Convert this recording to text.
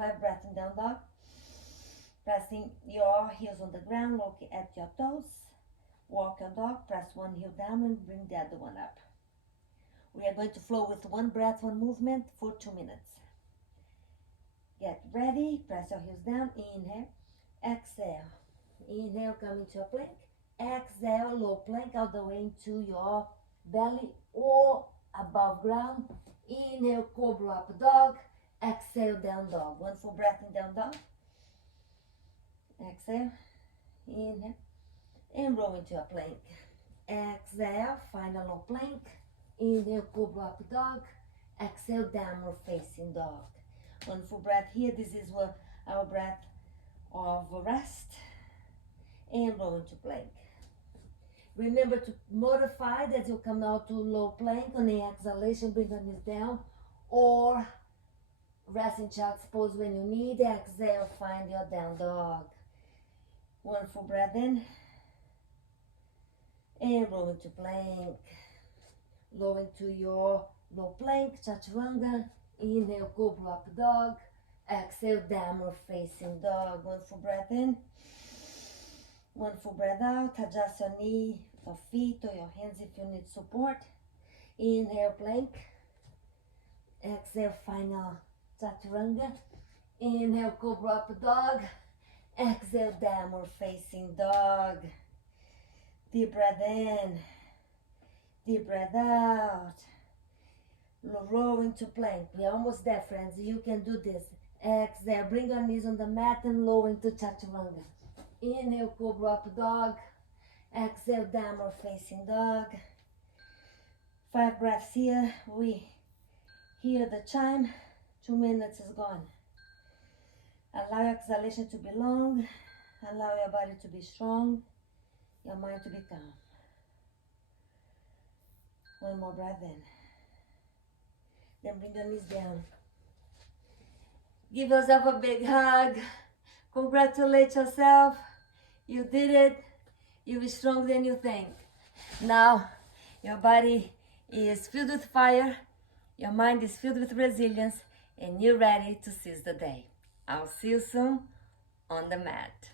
5 breaths in down dog. Pressing your heels on the ground, look at your toes. Walk your dog, press one heel down and bring the other one up. We are going to flow with one breath, one movement for 2 minutes. Get ready, press your heels down, inhale, exhale. Inhale, come into a plank. Exhale, low plank all the way into your belly or above ground. Inhale, cobra up dog. Exhale, down dog. One full breath in down dog. Exhale, inhale, and roll into a plank. Exhale, find a low plank. Inhale, cobra up dog. Exhale, downward facing dog. One full breath here. This is our breath of rest. And roll into plank. Remember to modify that you come out to low plank on the exhalation, bring your knees down, or rest in child's pose when you need. Exhale, find your down dog. One full breath in, and roll into plank. Low into your low plank, Chaturanga. Inhale, cobra up dog. Exhale, downward facing dog. One full breath in. One full breath out. Adjust your knee, your feet, or your hands if you need support. Inhale, plank. Exhale, final Chaturanga. Inhale, cobra up dog. Exhale, downward facing dog. Deep breath in. Deep breath out. Roll into plank. We're almost there, friends. You can do this. Exhale, bring your knees on the mat and lower into Chaturanga. Inhale, cobra up dog. Exhale, downward facing dog. 5 breaths here. We hear the chime. 2 minutes is gone. Allow your exhalation to be long. Allow your body to be strong. Your mind to be calm. One more breath in. Then bring your knees down. Give yourself a big hug. Congratulate yourself. You did it. You're stronger than you think. Now, your body is filled with fire. Your mind is filled with resilience. And you're ready to seize the day. I'll see you soon on the mat.